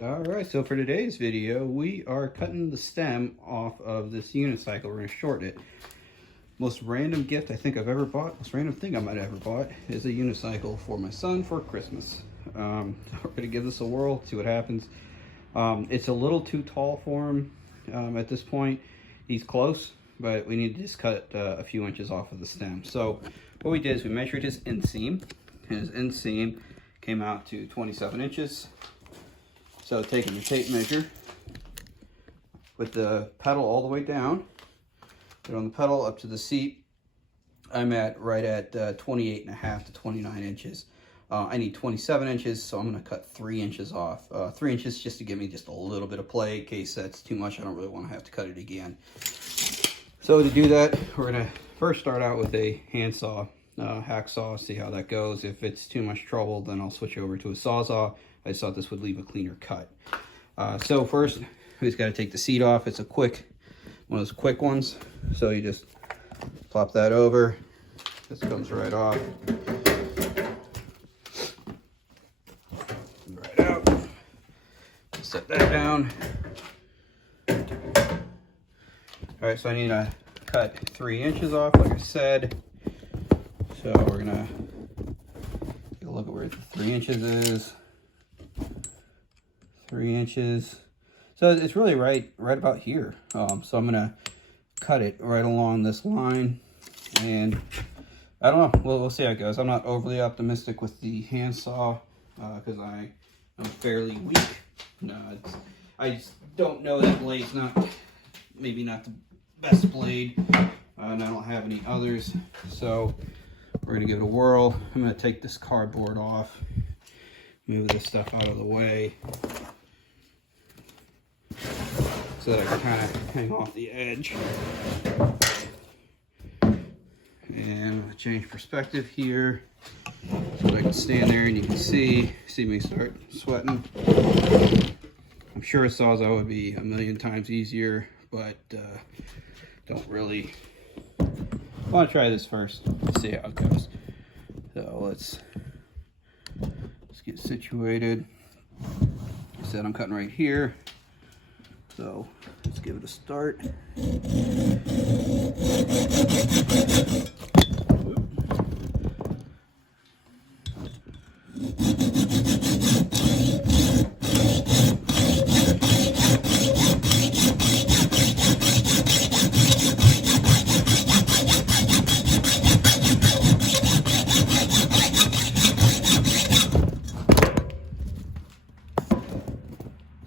Alright, so for today's video, we are cutting the stem off of this Unicycle. We're going to shorten it. Most random gift I think I've ever bought, most random thing I might have ever bought, is a Unicycle for my son for Christmas. We're going to give this a whirl, see what happens. It's a little too tall for him at this point. He's close, but we need to just cut a few inches off of the stem. So what we did is we measured his inseam, and his inseam came out to 27 inches. So taking your tape measure with the pedal all the way down, put on the pedal up to the seat, I'm at right at 28.5 to 29 inches. I need 27 inches, so I'm going to cut 3 inches off. 3 inches just to give me just a little bit of play in case that's too much. I don't really want to have to cut it again. So to do that, we're going to first start out with a handsaw, hacksaw, see how that goes. If it's too much trouble, then I'll switch over to a sawzall. I just thought this would leave a cleaner cut. So first, we just got to take the seat off. It's a quick, one of those quick ones. So you just plop that over. This comes right off. Right out. Set that down. All right, so I need to cut 3 inches off, like I said. So we're gonna take a look at where the 3 inches is. 3 inches. So it's really right about here. So I'm gonna cut it right along this line, and I don't know. We'll see how it goes. I'm not overly optimistic with the handsaw because I'm fairly weak. No, I just don't know that blade's maybe not the best blade, and I don't have any others. So we're gonna give it a whirl. I'm gonna take this cardboard off, move this stuff out of the way, so that I can kind of hang off the edge. And I'll change perspective here so that I can stand there and you can see me start sweating. I'm sure a sawzall would be a million times easier, but don't really. I want to try this first, see how it goes. So let's get situated. I said I'm cutting right here. So let's give it a start.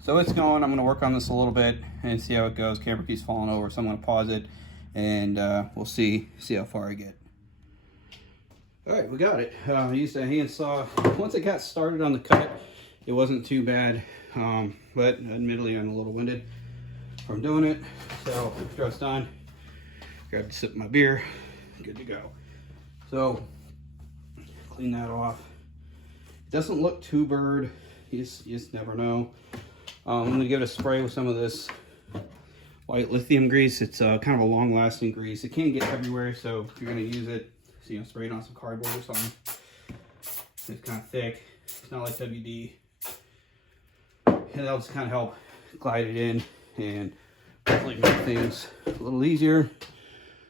So it's going. I'm going to work on this a little bit and see how it goes. Camera keeps falling over, so I'm going to pause it, and we'll see how far I get. All right, we got it. I used a handsaw. Once it got started on the cut, it wasn't too bad, but admittedly I'm a little winded from doing it. So after it's done, grab a sip of my beer, good to go. So clean that off. It doesn't look too burred. You just never know. I'm going to give it a spray with some of this white lithium grease. It's kind of a long-lasting grease. It can get everywhere, so if you're going to use it, so, spray it on some cardboard or something. It's kind of thick. It's not like WD. And that'll just kind of help glide it in and hopefully make things a little easier.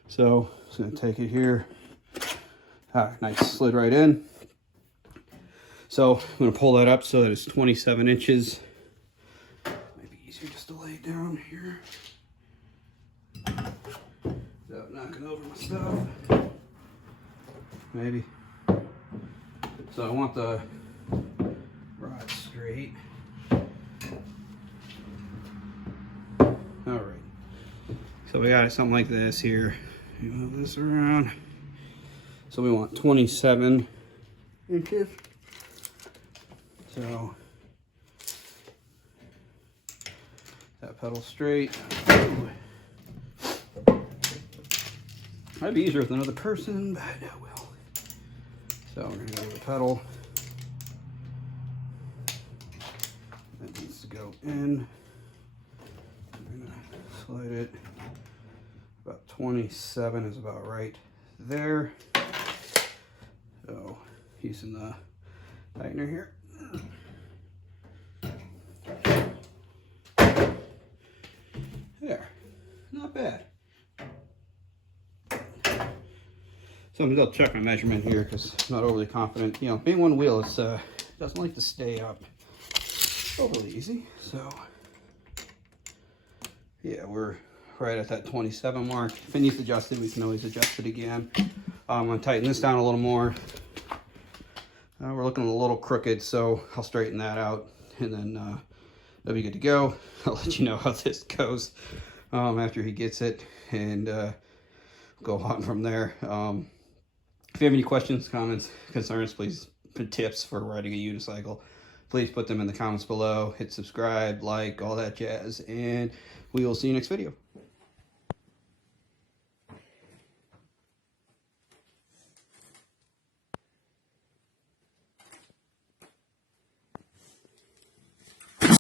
So I'm just going to take it here. Nice, slid right in. So I'm going to pull that up so that it's 27 inches. Easier just to lay it down here without knocking over my stuff. Maybe. So I want the rod straight. All right. So we got it something like this here. You move this around. So we want 27 inches. So that pedal straight. Ooh. Might be easier with another person, but I will. So we're gonna go to the pedal. That needs to go in. I'm gonna slide it. About 27 is about right there. So using the tightener here. There, not bad. So I'm gonna check my measurement here because I'm not overly confident. You know, being one wheel, it's doesn't like to stay up overly easy. So yeah, we're right at that 27 mark. If it needs adjusted, we can always adjust it again. I'm gonna tighten this down a little more. We're looking a little crooked, so I'll straighten that out, and then that'll be good to go. I'll let you know how this goes after he gets it, and go on from there. If you have any questions, comments, concerns, please put tips for riding a unicycle. Please put them in the comments below. Hit subscribe, like, all that jazz, and we will see you next video.